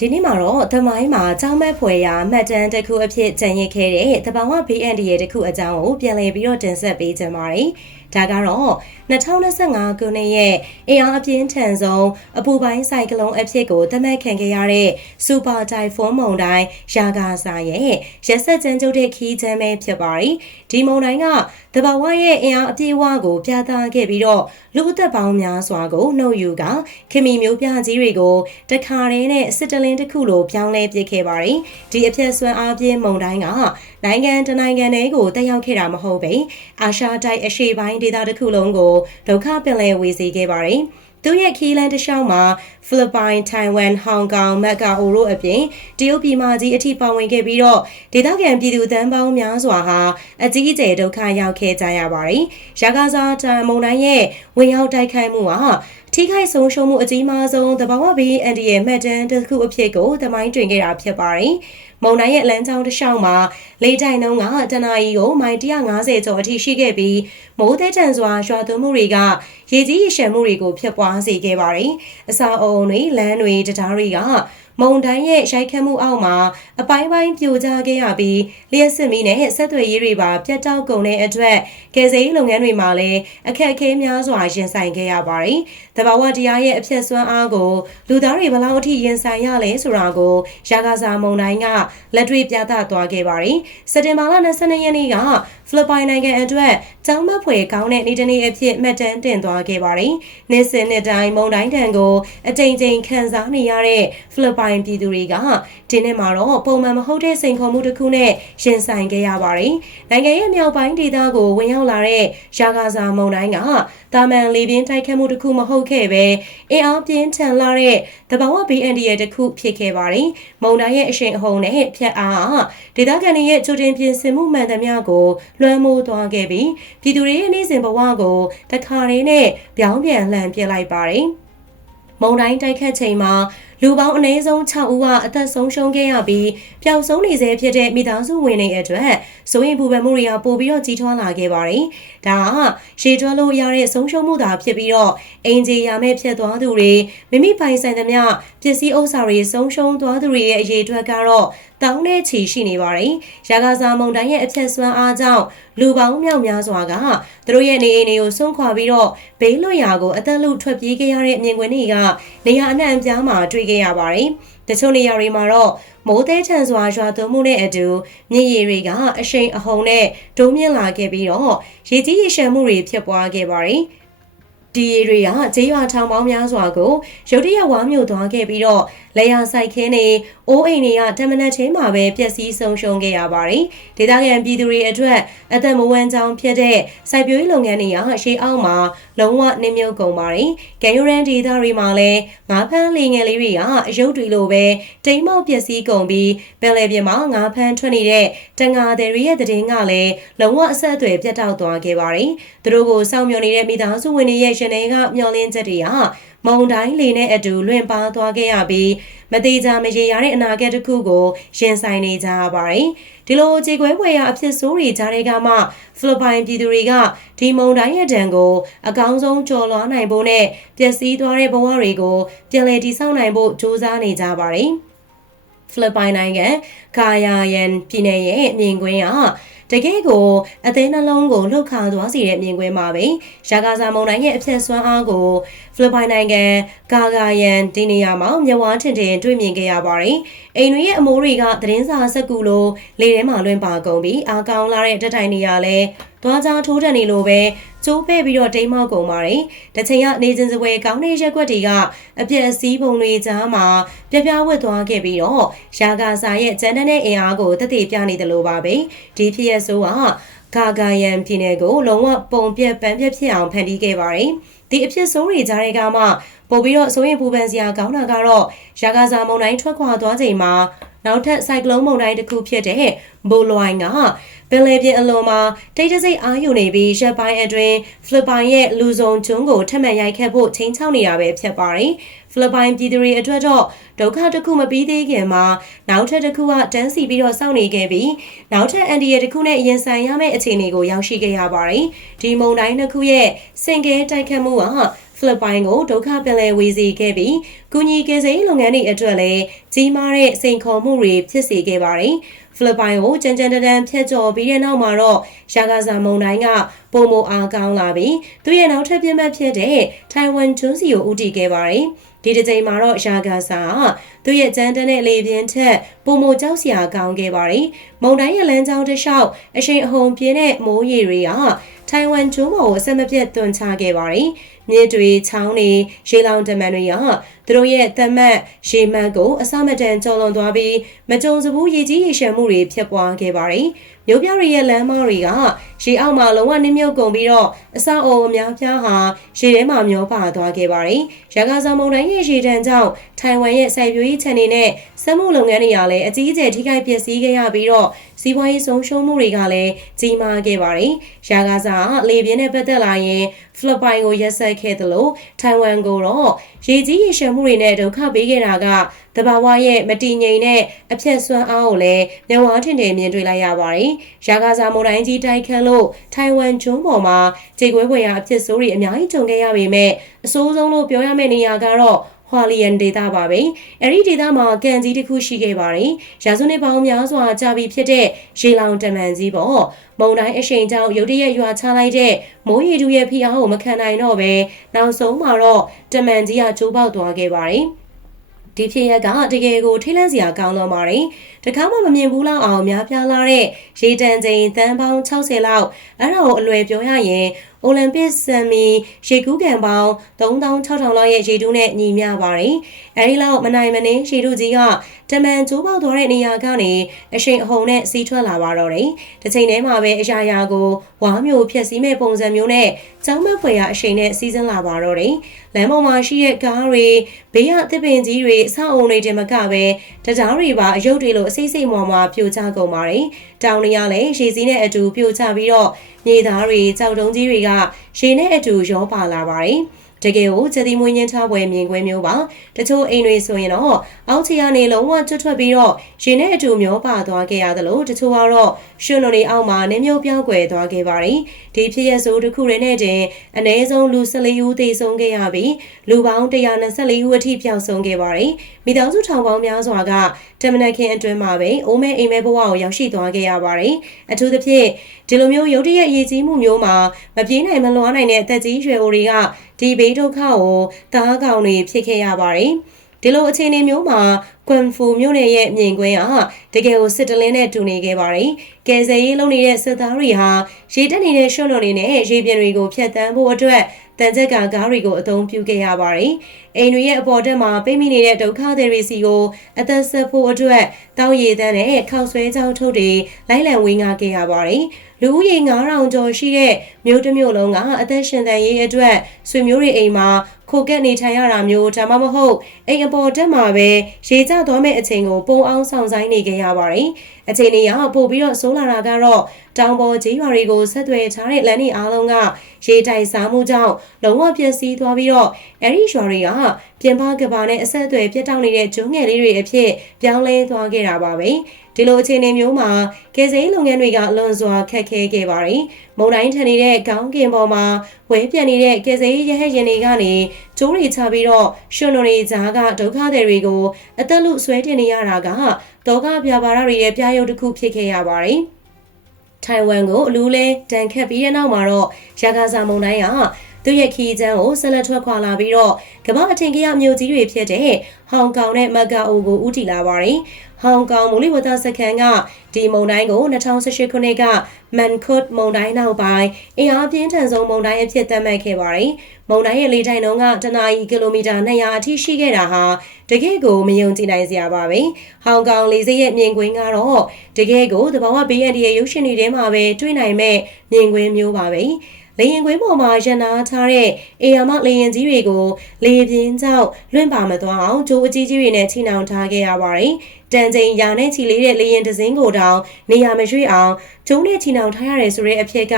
ဒီနေ့မှာတော့သမိုင်းမှာကြောင်းမဲ့ဖွယ်ရာမှတ်တမ်းတစ်ခုအဖြစ်ကြံရစ်ခဲ့တဲ့တဘာဝ BND ရဲ့တစ်ခုအကြောင်းကိုပြန်လည်ပြီးတော့တင်ဆက်ပေးကြပါမယ်။ဒါကတော့2025ခုနှစ်ရဲ့အင်အားအပြင်းထန်ဆုံးအပူပိုင်းဆိုင်ကလုန်းအဖြစ်ကိုသတ်မှတ်ခံခဲ့ရတဲ့စူပါတိုင်ဖွန်မုန်တိုင်းရာဂါစာရဲ့ရက်ဆက်ကြမ်းကြုတ်တဲ့ခီးချမ်းပဲဖြစ်ပါတယ်။ဒီမုန်တိုင်းကတဘာဝရဲ့အင်အားအပြည့်အဝကိုပြသခဲ့ပြီးတော့လူအသက်ပေါင်းများစွာကိုနှုတ်ယူကခင်မီမျိုးပြကြီးတွေကိုတခါတည်းနဲ့စစ်တလင်းတစ်ခုလိုပြောင်းလဲပစ်ခဲ့ပါတယ်။ဒီအဖြစ်ဆွမ်းအားပြင်းမုန်တိုင်းကနိုင်ငံတနိုင်ငံတွေကိုတက်ရောက်ခဲ့တာမဟုတ်ပဲအာရှတိုက်အရှေ့ပိုင်းဒေသတစ်ခုလုံးကိုဒုက္ခပင်လယ်ဝေစေခဲ့ပါတယ်။သူရဲ့ခီးလန်တစ်လျှောက်မှာဖိလစ်ပိုင်၊ထိုင်ဝမ်၊ဟောင်ကောင်၊မက်ကာအိုတို့အပြင်တရုတ်ပြည်မှကြီးအထိပါဝင်ခဲ့ပြီးတော့ဒေသခံပြည်သူတန်းပေါင်းများစွာဟာအကြီးအကျယ်ဒုက္ခရောက်ခဲ့ကြရပါတယ်။ရာဂါဇာတန်မုန်တိုင်းရဲ့ဝင်ရောက်တိုက်ခိုက်မှုဟာ ထိခိုက်ဆုံးရှုံးမှုအကြီးမားဆုံးသဘာဝဘေးအန်ဒီရဲ့မှတ်တမ်းတစ်ခုအဖြစ်ကိုသမိုင်းတွင်ခဲ့တာဖြစ်ပါတယ်။မုန်တိုင်းရဲ့လမ်းကြောင်းတစ်လျှောက်မှာလေတိုက်နှုန်းကတနအီကိုမိုင်150ကျော်အထိရှိခဲ့ပြီးမိုးသည်တန်စွာရွာသွန်းမှုတွေကရေကြီးရေရှမ်းမှုတွေကိုဖြစ်ပွားစေခဲ့ပါတယ်။အစာအုံတွေလမ်းတွေတရားတွေက မုံတိုင်းရဲ့ရိုက်ခတ်မှုအောက်မှာအပိုင်းပိုင်းပြိုကျခဲ့ရပြီးလျှက်စစ်မီးနဲ့ဆက်သွယ်ရေးတွေပါပြတ်တောက်ကုန်တဲ့အတွက်ကယ်ဆယ်ရေးလုပ်ငန်းတွေမှာလည်းအခက်အခဲများစွာရင်ဆိုင်ခဲ့ရပါတယ်။တဘာဝတရားရဲ့အဖြစ်စွမ်းအားကိုလူသားတွေဘယ်လောက်အထိရင်ဆိုင်ရလဲဆိုတာကိုရာဂါစာမုံတိုင်းကလက်တွေ့ပြသသွားခဲ့ပါတယ်။စက်တင်ဘာလ22ရက်နေ့ကဖိလစ်ပိုင်နိုင်ငံအတွက် ကျောင်းမဖွယ်ကောင်းတဲ့နေ့တစ်နေ့အဖြစ်မှတ်တမ်းတင်သွားခဲ့ပါတယ်။နေ့စဉ်နှစ်တိုင်းမုံတိုင်းတန်ကိုအကြိမ်ကြိမ်ခံစားနေရတဲ့ဖိလစ်ပိုင်ပြည်သူတွေကဒီနေ့မှာတော့ပုံမှန်မဟုတ်တဲ့စိန်ခေါ်မှုတစ်ခုနဲ့ရင်ဆိုင်ခဲ့ရပါတယ်။နိုင်ငံရဲ့မြောက်ပိုင်းဒေသကိုဝင်ရောက်လာတဲ့ရာဂါဇာမုန်တိုင်းကတာမန်လေပြင်းတိုက်ခတ်မှုတစ်ခုမဟုတ်ခဲ့ပဲအင်အားပြင်းထန်လာတဲ့တဘာဝ BND ရဲ့တစ်ခုဖြစ်ခဲ့ပါတယ်။မုန်တိုင်းရဲ့အရှိန်အဟုန်နဲ့ဖြတ်အားဒေသခံတွေရဲ့ကြိုတင်ပြင်ဆင်မှုမှန်သမျှကိုလွှမ်းမိုးသွားခဲ့ပြီး ပြည်သူတွေရဲ့နေ့စဉ်ဘဝကိုတခါတည်းနဲ့ပြောင်းပြန်လှန်ပြစ်လိုက်ပါတယ်။မုံတိုင်းတိုက်ခတ်ချိန်မှာ လူပေါင်းအနည်းဆုံး6ဦးကအသက်ဆုံးရှုံးခဲ့ရပြီးပျောက်ဆုံးနေဆဲဖြစ်တဲ့မိသားစုဝင်တွေအတွက်စိုးရင်ပူပန်မှုတွေကပိုပြီးတော့ကြီးထွားလာခဲ့ပါတယ်။ဒါကရှေ့ထွက်လို့ရတဲ့ဆုံးရှုံးမှုသာဖြစ်ပြီးတော့အင်ဂျီယာမဲ့ဖြစ်သွားသူတွေမိမိပိုင်ဆိုင်သမျှပစ္စည်းဥစ္စာတွေဆုံးရှုံးသွားသူတွေရဲ့အရေးအတွက်ကတော့တောင်းတဲ့ချီရှိနေပါတယ်။ရာဂါဇာမုန်တိုင်းရဲ့အဖြစ်ဆွမ်းအားကြောင့်လူပေါင်းမြောက်များစွာကသူတို့ရဲ့နေအိမ်တွေကိုဆုံးခွာပြီးတော့ဘေးလွတ်ရာကိုအသက်လူထွက်ပြေးခဲ့ရတဲ့မြင်ကွင်းတွေကနေရာအနှံ့အပြားမှာတွေ့ခဲ့ရပါတယ်။တချို့နေရာတွေမှာတော့မိုးသေးထန်စွာရွာသွန်းမှုနဲ့အတူမြစ်ရည်တွေကအရှိန်အဟုန်နဲ့ဒုံးမြင့်လာခဲ့ပြီးတော့ရေကြီးရေရှမ်းမှုတွေဖြစ်ပွားခဲ့ပါတယ်။ ဒီရေတွေကဂျေးရွာထောင်ပေါင်းများစွာကိုရုတ်တရက်ဝါမျိုးသွားခဲ့ပြီးတော့လေယာဆိုင်ခင်းနေအိုးအိမ်တွေကတမနက်ချင်းမှာပဲပျက်စီးဆုံးရှုံးခဲ့ရပါတယ်။ဒေသခံပြည်သူတွေအတွက်အသက်မဝမ်းကြောင်းဖြစ်တဲ့စိုက်ပျိုးရေးလုပ်ငန်းတွေကရှေးအောက်မှာလုံးဝနှင်းမြုပ်ကုန်ပါတယ်။ကံယူရန်ဒေသတွေမှာလည်းငါးဖမ်းလေငယ်လေးတွေကအယုတ်တွေလိုပဲတိမ်မောက်ပျက်စီးကုန်ပြီးပင်လယ်ပြင်မှာငါးဖမ်းထွက်နေတဲ့တန်ငါတွေရဲ့တဲ့င်းကလည်းလုံးဝအဆက်အသွယ်ပြတ်တောက်သွားခဲ့ပါတယ်။သူတို့ကိုစောင့်မျှော်နေတဲ့မိသားစုဝင်တွေရဲ့ရှင်တွေကမျှော်လင့်ချက်တွေကမုံတိုင်းလေနဲ့အတူလွင့်ပါသွားခဲ့ရပြီးမသေးချာမရေရာတဲ့အနာဂတ်တစ်ခုကိုရင်ဆိုင်နေကြရပါတယ်။ဒီလိုကြေကွဲဖွယ်ရာအဖြစ်ဆိုးတွေကြားတွေကမှဖိလစ်ပိုင်ပြည်သူတွေကဒီမုံတိုင်းရဲ့ဒဏ်ကိုအကောင်းဆုံးကျော်လွှားနိုင်ဖို့နဲ့ပျက်စီးသွားတဲ့ဘဝတွေကိုပြန်လည်တည်ဆောက်နိုင်ဖို့ကြိုးစားနေကြပါတယ်။ဖိလစ်ပိုင်နိုင်ငံကာယာယန်ပြည်နယ်ရဲ့မြင်ကွင်းက တကယ်ကိုအသေးနှလုံးကိုလှုပ်ခါသွားစေတဲ့မြင်ကွင်းမှာပဲရာဂါဇာမုန်တိုင်းရဲ့အဖြစ်ဆွမ်းအားကိုဖိလစ်ပိုင်နိုင်ငံကာဂါယန်ဒီနေရာမှာမြဝါထင်ထင်တွေ့မြင်ခဲ့ရပါတယ်။အိမ်တွေရဲ့အမိုးတွေကသတင်းစာစက်ကူလိုလေထဲမှာလွင့်ပါကုန်ပြီးအာကောင်းလာတဲ့တက်တိုင်နေရာလဲသွားကြားထိုးတက်နေလို့ပဲ ကျိုးပဲ့ပြီးတော့တိမ်မောက်ကုန်ပါတယ်။တချိန်ကနေချင်းစပွဲကောင်းတဲ့ရက်ွက်တွေကအပြက်အစည်းပုံတွေကြားမှာပြပြဝတ်သွားခဲ့ပြီးတော့ရာဂါစာရဲ့ကျန်တဲ့အင်အားကိုတည်တည်ပြနေတယ်လို့ပါပဲ။ဒီဖြစ်ရဆိုးကဂါဂါယန်ပြည်နယ်ကိုလုံးဝပုံပြက်ပန်းပြက်ဖြစ်အောင်ဖန်တီးခဲ့ပါတယ်။ဒီအဖြစ်ဆိုးတွေကြားတွေကမှပို့ပြီးတော့စိုးရင်ပူပန်စရာကောင်းတာကတော့ရာဂါစာမုန်တိုင်းထွက်ခွာသွားချိန်မှာနောက်ထပ်ဆိုင်ကလုန်းမုန်တိုင်းတစ်ခုဖြစ်တဲ့ဘိုလွိုင်းက ပင်လယ်ပြင်အလွန်မှာတိတ်တဆိတ်အားယူနေပြီးရက်ပိုင်းအတွင်းဖိလစ်ပိုင်ရဲ့လူစုံကျွန်းကိုထပ်မံရိုက်ခတ်ဖို့ချိန်ချောက်နေတာပဲဖြစ်ပါတယ်။ဖိလစ်ပိုင်ပြည်သူတွေအတွက်တော့ဒုက္ခတစ်ခုမပြီးသေးခင်မှာနောက်ထပ်တစ်ခုကတန်းစီပြီးတော့စောင့်နေခဲ့ပြီးနောက်ထပ်အန်ဒီရဲ့တစ်ခုနဲ့ရင်ဆိုင်ရမယ့်အခြေအနေကိုရောက်ရှိခဲ့ရပါတယ်။ဒီမုန်တိုင်းတစ်ခုရဲ့စင်ကဲတိုက်ခတ်မှုကဖိလစ်ပိုင်ကိုဒုက္ခပင်လယ်ဝေစီခဲ့ပြီးကုညီကယ်ဆယ်ရေးလုပ်ငန်းတွေအတွက်လည်းကြီးမားတဲ့စိန်ခေါ်မှုတွေဖြစ်စေခဲ့ပါတယ်။ ဖိလစ်ပိုင်ကိုကြမ်းကြမ်းတမ်းဖျက်ချော်ပြီးတဲ့နောက်မှာတော့ရာဂါဇာမုန်တိုင်းကပုံမအားကောင်းလာပြီးသူရဲ့နောက်ထပ်ပြင်းမဲ့ဖြစ်တဲ့ထိုင်ဝမ်ကျွန်းစီကိုဦးတည်ခဲ့ပါတယ်။ဒီတစ်ချိန်မှာတော့ရာဂါဆာသူ့ရဲ့ကြမ်းတမ်းတဲ့လေပြင်းထက်ပုံမကြောက်စရာကောင်းခဲ့ပါတယ်။မုန်တိုင်းရဲ့လမ်းကြောင်းတစ်လျှောက်အရှိန်အဟုန်ပြင်းတဲ့မိုးရေတွေက ထိုင်ဝမ်ကျွန်းပေါ်ကိုအဆက်မပြတ်တွန်းချခဲ့ပါတယ်။မြစ်တွေချောင်းတွေရေလောင်တမန်တွေကသူတို့ရဲ့တမတ်ရေမှန်ကိုအစမတန်ကျော်လွန်သွားပြီးမကြုံစဘူးရေကြီးရေရှမ်းမှုတွေဖြစ်ပွားခဲ့ပါတယ်။ မြို့ပြတွေရဲ့လမ်းမတွေကရေအောက်မှာလုံးဝနှင်းမြုပ်ကုန်ပြီးတော့အဆောက်အအုံအများပြားဟာရေထဲမှာမျောပါသွားခဲ့ပါတယ်။ရကာဆောင်မုန်တိုင်းရဲ့ရေတံကြောင့်ထိုင်ဝမ်ရဲ့စိုက်ပျိုးရေးခြံတွေနဲ့စက်မှုလုပ်ငန်းတွေကလည်းအကြီးအကျယ်ထိခိုက်ပျက်စီးခဲ့ရပြီးတော့စီးပွားရေးဆုံးရှုံးမှုတွေကလည်းကြီးမားခဲ့ပါတယ်။ရာဂါဇာလေပြင်းနဲ့ပတ်သက်လာရင် ဖိလစ်ပိုင်ကိုရက်ဆက်ခဲ့သလိုထိုင်ဝမ်ကိုတော့ရေကြီးရေရှမ်းမှုတွေနဲ့ဒုက္ခပေးခဲ့တာကတဘာဝရဲ့မတည်ငြိမ်တဲ့အဖြစ်ဆွမ်းအားကိုလည်းမျက်ဝါးထင်ထင်မြင်တွေ့လိုက်ရပါတယ်။ရာဂါဇာမုန်တိုင်းကြီးတိုက်ခတ်လို့ထိုင်ဝမ်ကျွန်းပေါ်မှာခြေခွဲခွေရအဖြစ်ဆိုးတွေအများကြီးကြုံခဲ့ရပေမဲ့အဆိုးဆုံးလို့ပြောရမယ့်နေရာကတော့ ဟွာလီယန်ဒေတာပါပဲအဲ့ဒီဒေတာမှာကန်ကြီးတစ်ခုရှိခဲ့ပါတယ်ရာစုနှစ်ပေါင်းများစွာကြာပြီဖြစ်တဲ့ရေလောင်တမန်ကြီးပေါ့မုံတိုင်းအရှိန်ကြောင့်ရုတ်တရက်ရွာချလိုက်တဲ့မိုးရီတူရဲ့ဖိအားကိုမခံနိုင်တော့ပဲနောက်ဆုံးမှာတော့တမန်ကြီးကကျိုးပေါက်သွားခဲ့ပါတယ်ဒီဖြစ်ရက်ကတကယ်ကိုထိလန့်စရာကောင်းတော့ပါတယ်။တခါမှမမြင်ဘူးလောက်အောင်များပြားလာတဲ့ရေတံချိန်တန်းပေါင်း60လောက်အဲ့ဒါကိုအလွယ်ပြောရရင် အိုလံပစ်ဆမ်မီရေကူးကန်ပေါင်း3600လောက်ရဲ့ရေတူးနဲ့ညီမျှပါတယ်။အဲဒီလောက်မနိုင်မနှင်းရေတူးကြီးကတမန်ကျိုးပေါက်သွားတဲ့နေရာကနေအရှိန်အဟုန်နဲ့စီးထွက်လာပါတော့တယ်။တစ်ချိန်တည်းမှာပဲအရာရာကိုဝါမျိုးဖြက်စီးမဲ့ပုံစံမျိုးနဲ့ကျောင်းမဖွယ်ရအရှိန်နဲ့စီးစင်းလာပါတော့တယ်။လမ်းပေါ်မှာရှိတဲ့ကားတွေဘေးကအသစ်ပင်ကြီးတွေအဆောက်အုံတွေတင်မကပဲတကြားတွေပါအယုတ်တွေလိုအစိမ့်စိမ့်မွာမွာပြိုကျကုန်ပါတယ်။တောင်တွေကလည်းရေစီးနဲ့အတူပြိုကျပြီးတော့မြေသားတွေကြောက်တုံးကြီးတွေကရေနဲ့အတူရောပါလာပါတယ်။ တကယ်ကိုချက်သီးမွေးညင်းထားပွဲမြင်ကွင်းမျိုးပါတချို့အိမ်တွေဆိုရင်တော့အောက်ခြေကနေလုံးဝကျွတ်ထွက်ပြီးတော့ရင်နဲ့အတူမျောပါသွားခဲ့ရသလိုတချို့ကတော့ရှင်လွန်တွေအောက်မှာနင်းမျိုးပြောင်းကွယ်သွားခဲ့ပါတယ်ဒီဖြစ်ရဆိုတစ်ခုရင်းနဲ့တင်အ ਨੇ ဆုံးလူ14ဦးသေဆုံးခဲ့ရပြီးလူပေါင်း124ဦးအထိပျောက်ဆုံးခဲ့ပါတယ်မိသားစုထောင်ပေါင်းများစွာကတမနက်ခင်းအတွင်းမှာပဲအိုးမဲအိမ်မဲဘဝကိုရောက်ရှိသွားခဲ့ရပါတယ်အထူးသဖြင့်ဒီလိုမျိုးရုတ်တရက်ရည်ကြီးမှုမျိုးမှာမပြေးနိုင်မလွားနိုင်တဲ့အသက်ကြီးရွယ်အိုတွေက ဒီဘေးဒုက္ခကိုတားကောင်တွေဖြစ်ခဲ့ရပါတယ်ဒီလိုအခြေအနေမျိုးမှာကွမ်ဖူမြို့နယ်ရဲ့မြင်ကွင်းဟာတကယ်ကိုစစ်တလင်းနဲ့တူနေခဲ့ပါတယ်။ကယ်ဆယ်ရေးလုပ်နေတဲ့စစ်သားတွေဟာရေတက်နေတဲ့ရှုံလွန်တွေနဲ့ရေပြင်တွေကိုဖျက်ဆီးဖို့အတွက်တန်ကြက်ကကားတွေကိုအသုံးပြုခဲ့ရပါတယ်။ အိမ်တွေရဲ့အပေါ်တက်မှာပိတ်မိနေတဲ့ဒုက္ခသည်တွေစီကိုအသက်ဆက်ဖို့အတွက်တောက်ရည်တန်းနဲ့ခောက်ဆွဲကြောက်ထုတ်တွေလိုက်လံဝေငှခဲ့ရပါတယ်။လူဦးရေ9000ကျော်ရှိတဲ့မြို့တစ်မြို့လုံးကအသက်ရှင်သန်ရေးအတွက်ဆွေမျိုးတွေအိမ်မှာခိုကက်နေထိုင်ရတာမျိုးဒါမှမဟုတ်အိမ်အပေါ်တက်မှာပဲရေကျသွားမယ့်အချိန်ကိုပုံအောင်ဆောင်ဆိုင်နေကြရပါတယ်။အချိန်လေးရောက်ပို့ပြီးတော့ဆိုးလာတာကတော့တောင်ပေါ်ကြီးရွာတွေကိုဆက်သွယ်ထားတဲ့လမ်းတွေအားလုံးကရေတိုက်စားမှုကြောင့်လုံးဝပျက်စီးသွားပြီးတော့အဲဒီရွာတွေကပြင်ပကဘာနဲ့အဆက်အသွယ်ပြတ်တောက်နေတဲ့ဂျုံငယ်လေးတွေအဖြစ်ပြောင်းလဲသွားခဲ့တာပါပဲဒီလိုအခြေအနေမျိုးမှာကယ်ဆယ်ရေးလုပ်ငန်းတွေကလွန်စွာခက်ခဲခဲ့ပါတယ်မုံတိုင်းထန်နေတဲ့ခေါင်းကင်ပေါ်မှာဝဲပြန်နေတဲ့ကယ်ဆယ်ရေးရဟတ်ယာဉ်တွေကနေကျိုးတွေချပြီးတော့ရှင်လွန်တွေကြားကဒုက္ခသည်တွေကိုအသက်လူဆွဲတင်နေရတာကတောကပြပါရတွေရဲ့ပြားရုပ်တစ်ခုဖြစ်ခဲ့ရပါတယ်ထိုင်ဝမ်ကိုအလူးလဲတန်ခတ်ပြီးတဲ့နောက်မှာတော့ရာဂါဇာမုန်တိုင်းက သူ့ရဲ့ခီးချမ်းကိုဆက်လက်ထွက်ခွာလာပြီးတော့ကမ္ဘာအထင်ကြီးမြို့ကြီးတွေဖြစ်တဲ့ဟောင်ကောင်နဲ့မကာအိုကိုဦးတည်လာပါတယ်။ဟောင်ကောင်မိုးလေဝသစခန်းကဒီမုန်တိုင်းကို2018ခုနှစ်ကမန်ကွတ်မုန်တိုင်းနောက်ပိုင်းအင်အားပြင်းထန်ဆုံးမုန်တိုင်းအဖြစ်သတ်မှတ်ခဲ့ပါတယ်။မုန်တိုင်းရဲ့လေတိုက်နှုန်းကတနအီကီလိုမီတာ200အထိရှိခဲ့တာဟာတကယ့်ကိုမယုံကြည်နိုင်စရာပါပဲ။ဟောင်ကောင်လေဆိပ်ရဲ့မြင်ကွင်းကတော့တကယ့်ကိုသဘာဝဘေးအန္တရာယ်ရုပ်ရှင်တွေထဲမှာပဲတွေ့နိုင်မဲ့မြင်ကွင်းမျိုးပါပဲ။ လေရင်ကွင်းပေါ်မှာရန်နာထားတဲ့အေယာမလေရင်ကြီးတွေကိုလေပြင်းကြောင့်လွင့်ပါမသွားအောင်ဂျိုးအကြီးကြီးတွေနဲ့ချိနှောင်ထားခဲ့ရပါတယ်။တန်ချိန်ရာနဲ့ချီလေးတဲ့လေရင်တစင်းကိုတောင်နေရာမရွှေ့အောင်ဂျုံနဲ့ချိနှောင်ထားရတယ်ဆိုတဲ့အဖြစ်က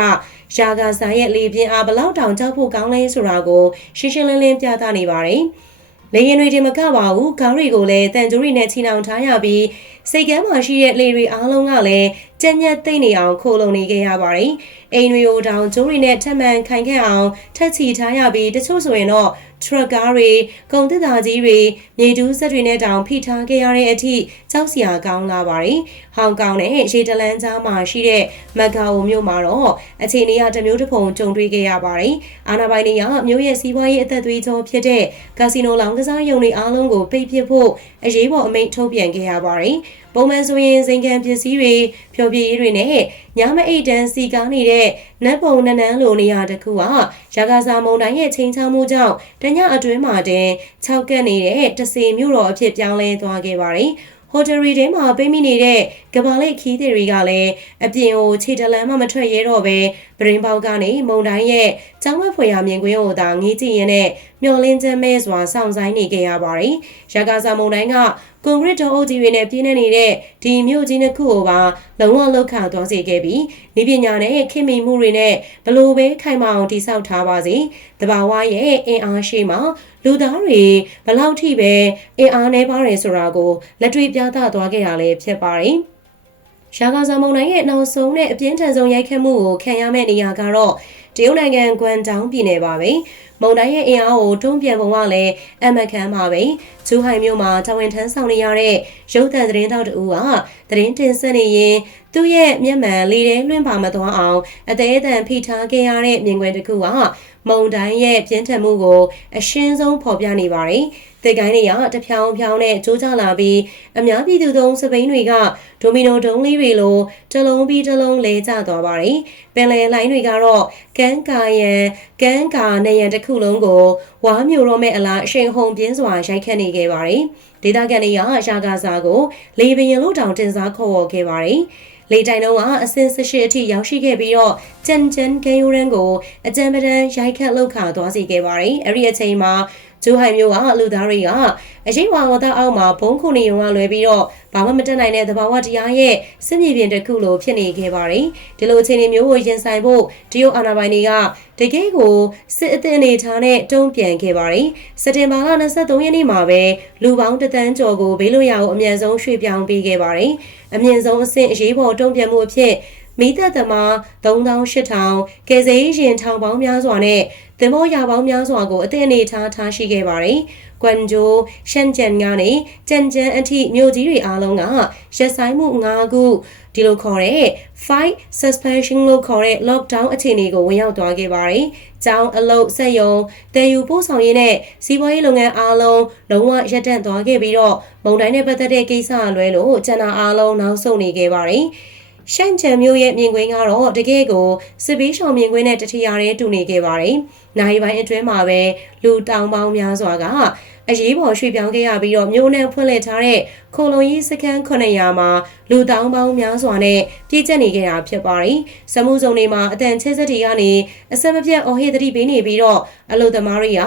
ရာဂါစာရဲ့လေပြင်းအားဘလောက်တောင်ကြောက်ဖို့ကောင်းလဲဆိုတာကိုရှင်းရှင်းလင်းလင်းပြသနေပါတယ်။လေရင်တွေတင်မကပါဘူးခေါင်းတွေကိုလည်းတန်ကြိုးတွေနဲ့ချီနှောင်ထားရပြီးစိတ်ကမ်းမှာရှိတဲ့လေတွေအားလုံးကလည်း ကြက်ညက်သိမ့်နေအောင်ခိုလုံနေခဲ့ရပါတယ်။အိမ်တွေကိုတောင်ကျိုးတွေနဲ့ထပ်မံခိုင်ခန့်အောင်ထက်ချီထားရပြီးတချို့ဆိုရင်တော့ထရက်ကားတွေကုန်သစ်သားကြီးတွေမြေတူးဆက်တွေနဲ့တောင်ဖိထားခဲ့ရတဲ့အထိကြောက်စရာကောင်းလာပါတယ်။ဟောင်ကောင်နဲ့ရေတလန်းကြားမှာရှိတဲ့မက်ဂါအိုမြို့မှာတော့အခြေအနေအတစ်မျိုးတစ်ပုံကြုံတွေ့ခဲ့ရပါတယ်။အာနာပိုင်တွေကမြို့ရဲ့စီးပွားရေးအသက်သွေးကြောဖြစ်တဲ့ကာစီနိုလောင်းကစားရုံတွေအားလုံးကိုပိတ်ပစ်ဖို့အရေးပေါ်အမိန့်ထုတ်ပြန်ခဲ့ရပါတယ်။ ပုံမှန်ဆိုရင်စိန်ခံပစ္စည်းတွေဖြောပြရေးတွေနဲ့ညမအိတ်တန်းစီကားနေတဲ့နတ်ပုံနန်းနန်းလိုနေရာတစ်ခုကရာဂါစာမုံတိုင်းရဲ့ချင်းချောင်းမှုကြောင့်တညအတွင်းမှာတင်၆ကက်နေတဲ့တစီမြို့တော်အဖြစ်ပြောင်းလဲသွားခဲ့ပါတယ်။ဟိုတယ်ရီထဲမှာပိတ်မိနေတဲ့ကဘာလိတ်ခီးတွေကလည်းအပြင်ကိုခြေတလန်းမှမထွက်ရဲတော့ပဲပရင်ပေါက်ကနေမုံတိုင်းရဲ့ကျောင်းဝက်ဖွယ်ရမြင်ကွင်းကိုသာငေးကြည့်ရင်းနဲ့မျောလင်းချက်မဲစွာစောင့်ဆိုင်နေခဲ့ရပါတယ်။ရကာစာမုံတိုင်းကကွန်ကရစ်တောအုပ်ကြီးတွေနဲ့ပြင်းနေနေတဲ့ဒီမြို့ကြီးနှစ်ခုကိုပါလုံးဝလောက်ခသွားစေခဲ့ပြီးဤပညာနဲ့ခင်မီမှုတွေနဲ့ဘလို့ပဲခိုင်မာအောင်တိစောက်ထားပါစေ။တဘာဝရဲ့အင်အားရှိမှလူသားတွေဘလောက်ထိပဲအင်အားနေပါတယ်ဆိုတာကိုလက်တွေ့ပြသသွားခဲ့ရလဲဖြစ်ပါတယ်။ရာဂါဇာမုံတိုင်းရဲ့နောက်ဆုံးနဲ့အပြင်းထန်ဆုံးရိုက်ခတ်မှုကိုခံရမယ့်နေရာကတော့ တရုတ်နိုင်ငံဂွမ်တောင်ပြည်နယ်ပါပဲ။မုံတိုင်းရဲ့အင်အားကိုတွန်းပြန်ပုံကလည်းအမကန်ပါပဲ။ဂျူဟိုင်မြို့မှာတာဝန်ထမ်းဆောင်နေရတဲ့ရုပ်သံသတင်းတောက်တူကသတင်းတင်ဆက်နေရင်သူ့ရဲ့မျက်မှန်လေထဲလွှင့်ပါမသွားအောင်အသေးအတန်ဖိထားခဲ့ရတဲ့မြင်ကွင်းတစ်ခုက မုံတိုင်းရဲ့ပြင်းထန်မှုကိုအရှင်းဆုံးဖော်ပြနေပါတယ်။တေကိုင်းတွေကတဖြောင်းဖြောင်းနဲ့ကြိုးကြလာပြီးအများပြည်သူသုံးစပိန်တွေကဒိုမီနိုဒုံးလေးတွေလိုတလုံးပြီးတလုံးလဲကျသွားပါတယ်။ပင်လယ်လိုင်းတွေကတော့ကန်းကာရန်ကန်းကာနေရန်တစ်ခုလုံးကိုဝါမျိုးရောမဲ့အလားအရှိန်ဟုန်ပြင်းစွာရိုက်ခတ်နေခဲ့ပါတယ်။ဒေသခံတွေကရာဂါစာကိုလေပင်လို့တောင်တင်စားခေါ်ဝေါ်ခဲ့ပါတယ်။ လေတိုင်တုံးကအစင်း၁၈အထိရောက်ရှိခဲ့ပြီးတော့ကြန်ကြန်ကဲယိုရန်ကိုအကြံပဒံရိုက်ခတ်လောက်ခါသွားစေခဲ့ပါတယ်။အဲ့ဒီအချိန်မှာဂျိုဟိုင်မျိုးကလူသားတွေကအရေးဝါဝဒအောက်မှာဘုံခုနေုံကလွယ်ပြီးတော့ ဘာမှမတက်နိုင်တဲ့သဘာဝတရားရဲ့စစ်မြေပြင်တစ်ခုလိုဖြစ်နေခဲ့ပါတယ်။ဒီလိုအခြေအနေမျိုးကိုရင်ဆိုင်ဖို့တရုတ်အာဏာပိုင်တွေကတကယ်ကိုစစ်အသင်းအနေထားနဲ့တုံ့ပြန်ခဲ့ပါတယ်။စက်တင်ဘာလ23ရက်နေ့မှာပဲလူပေါင်းတသန်းကျော်ကိုဘေးလွတ်ရာကိုအမြန်ဆုံးရွှေ့ပြောင်းပေးခဲ့ပါတယ်။အမြင့်ဆုံးအဆင့်အရေးပေါ်တုံ့ပြန်မှုအဖြစ်မိသက်သမား3800ကယ်ဆယ်ရေးရင်ထောင်ပေါင်းများစွာနဲ့သင်္ဘောရပေါင်းများစွာကိုအသင့်အနေထားထားရှိခဲ့ပါတယ်။ ကွမ်ဂျိုရှန်ဂျန်ကနေကြန်ဂျန်အထိမြို့ကြီးတွေအားလုံးကရက်ဆိုင်မှု၅ခုဒီလိုခေါ်တဲ့ fight suspension လို့ခေါ်တဲ့ lockdown အခြေအနေကိုဝင်ရောက်သွားခဲ့ပါတယ်။ကျောင်းအလုပ်ဆက်ယုံတည်ယူပို့ဆောင်ရေးနဲ့စီးပွားရေးလုပ်ငန်းအားလုံးလုံးဝရပ်တန့်သွားခဲ့ပြီးတော့မုံတိုင်းနဲ့ပတ်သက်တဲ့ကိစ္စအလွဲလို့ကျန်တာအားလုံးနောက်ဆုတ်နေခဲ့ပါတယ်။ ရှန့်ချံမျိုးရဲ့မြင်ကွင်းကတော့တကယ်ကိုစစ်ဘေးရှောင်မြင်ကွင်းနဲ့တထရာရဲတူနေခဲ့ပါတယ်။နိုင်ပိုင်းအတွင်းမှာပဲလူတောင်ပေါင်းများစွာကအရေးပေါ်ရွှေ့ပြောင်းခဲ့ရပြီးတော့မြို့နယ်ဖွင့်လှစ်ထားတဲ့ခိုလုံရေးစခန်း900မှာလူတောင်ပေါင်းများစွာနဲ့ပြည့်ကျက်နေခဲ့တာဖြစ်ပါတယ်။စမှုစုံတွေမှာအတန်ချဲဆက်တွေကနေအစမပြတ်အော်ဟစ်သတိပေးနေပြီးတော့အလုသမားတွေက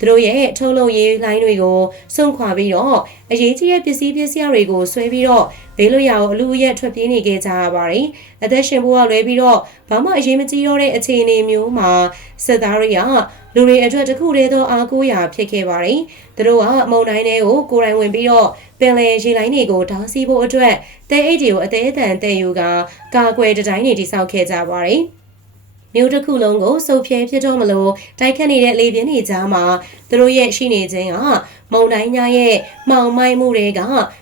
သူတို့ရဲ့ထုတ်လုပ်ရေးလိုင်းတွေကိုစွန့်ခွာပြီးတော့အရေးကြီးတဲ့ပစ္စည်းပစ္စည်းတွေကိုဆွဲပြီးတော့ဘေးလွတ်ရာကိုအလူအရက်ထွက်ပြေးနေခဲ့ကြရပါတယ်။အသက်ရှင်ဖို့ကလွဲပြီးတော့ဘာမှအရေးမကြီးတော့တဲ့အခြေအနေမျိုးမှာစစ်သားတွေကလူတွေအတွက်တခုတည်းသောအားကိုးရာဖြစ်ခဲ့ပါတယ်။သူတို့ကမုံတိုင်းတွေကိုကိုယ်တိုင်ဝင်ပြီးတော့ပင်လယ်ရေလိုင်းတွေကိုဓာစီဖို့အတွက်တဲအိတ်တွေကိုအသေးအတန်တဲယူကကာကွယ်တိုင်းတွေတိစောက်ခဲ့ကြပါတယ်။မြို့တစ်ခုလုံးကိုစုပ်ဖြဲဖြစ်တော့မလို့တိုက်ခတ်နေတဲ့လေပြင်းတွေကြားမှာသူတို့ရဲ့ရှိနေခြင်းက မုံတိုင်းများရဲ့မှောင်မိုက်မှုတွေက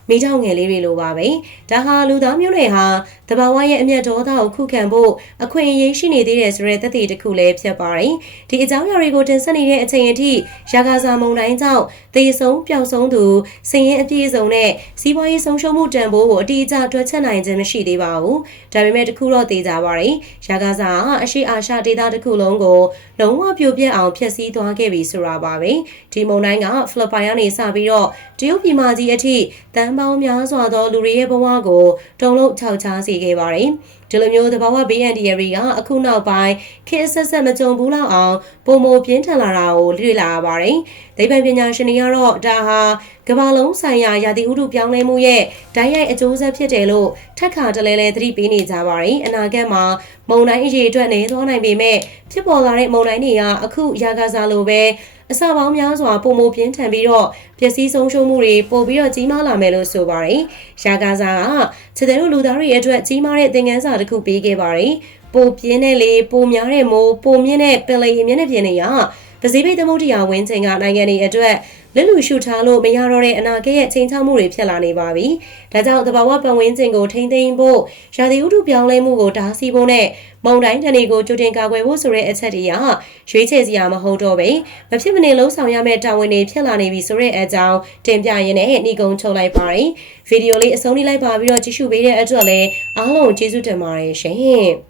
မိကြောင်ငယ်လေးတွေလိုပါပဲဒါဟာလူသားမျိုးတွေဟာတဘာဝရဲ့အမျက်ဒေါသကိုခုခံဖို့အခွင့်အရေးရှိနေသေးတယ်ဆိုတဲ့သက်သေတစ်ခုလည်းဖြစ်ပါတယ်ဒီအကြောင်းအရာတွေကိုတင်ဆက်နေတဲ့အချိန်အထိရာဂါဇာမုံတိုင်းကြောင့်သေဆုံးပျောက်ဆုံးသူစည်ရင်အပြည့်စုံနဲ့စီးပွားရေးဆုံးရှုံးမှုတန်ဖိုးကိုအတိအကျတွက်ချက်နိုင်ခြင်းမရှိသေးပါဘူးဒါပေမဲ့တခုတော့သိကြပါတယ်ရာဂါဇာအရှိအာရှဒေသတစ်ခုလုံးကိုလုံးဝပြိုပြက်အောင်ဖျက်ဆီးသွားခဲ့ပြီဆိုတာပါပဲဒီမုံတိုင်းကဖိလစ်ပိုင်ကနေစပြီးတော့တရုတ်ပြည်မကြီးအထိတန်ပေါင်းများစွာသောလူတွေရဲ့ဘဝကိုတုံလို့ခြောက်ခြားစေခဲ့ပါတယ်ဒီလိုမျိုးသဘာဝဘေးအန္တရာယ်တွေကအခုနောက်ပိုင်းခေတ်ဆက်ဆက်မကြုံဘူးလောက်အောင်ပုံမပြင်းထန်လာတာကိုတွေ့လာရပါတယ်။ဒိဗံပညာရှင်တွေကတော့ဒါဟာကမ္ဘာလုံးဆိုင်ရာရာသီဥတုပြောင်းလဲမှုရဲ့ဓာတ်ရိုက်အကျိုးဆက်ဖြစ်တယ်လို့ထက်ခါတလဲလဲသတိပေးနေကြပါတယ်။အနာဂတ်မှာမုန်တိုင်းအရေးအတွက်နေသွားနိုင်ပေမဲ့ဖြစ်ပေါ်လာတဲ့မုန်တိုင်းတွေကအခုရာဂါစားလိုပဲ အစပေါင်းများစွာပုံမပြင်းထန်ပြီးတော့ပျက်စီးဆုံးရှုံးမှုတွေပို့ပြီးတော့ကြီးမားလာမယ်လို့ဆိုပါတယ်။ရှာကာစာကခြေတဲ့တို့လူသားတွေအတွက်ကြီးမားတဲ့သင်ခန်းစာတစ်ခုပေးခဲ့ပါတယ်။ပိုပြင်းတဲ့လေပိုများတဲ့မိုးပိုမြင့်တဲ့ပင်လယ်ရေမျက်နှာပြင်တွေက ပစိဖိတ်သမုဒ္ဒရာဝင်းချိန်ကနိုင်ငံတွေအတွက်လက်လူရှုထားလို့မရတော့တဲ့အနာဂတ်ရဲ့ချိန်ချမှုတွေဖြစ်လာနေပါပြီ။ဒါကြောင့်တဘာဝပတ်ဝန်းကျင်ကိုထိမ့်သိမ်းဖို့ရာသီဥတုပြောင်းလဲမှုကိုတားဆီးဖို့နဲ့မုန်တိုင်းတန်တွေကိုကြိုတင်ကာကွယ်ဖို့ဆိုတဲ့အချက်တွေကရွေးချယ်စရာမဟုတ်တော့ပဲမဖြစ်မနေလုံးဆောင်ရမယ့်တာဝန်တွေဖြစ်လာနေပြီဆိုတဲ့အကြောင်းတင်ပြရင်းနဲ့နှီးကုံချုပ်လိုက်ပါတယ်။ဗီဒီယိုလေးအဆုံးထိလိုက်ပါပြီးတော့ကြည့်ရှုပေးတဲ့အတွက်လည်းအားလုံးကျေးဇူးတင်ပါတယ်ရှင်။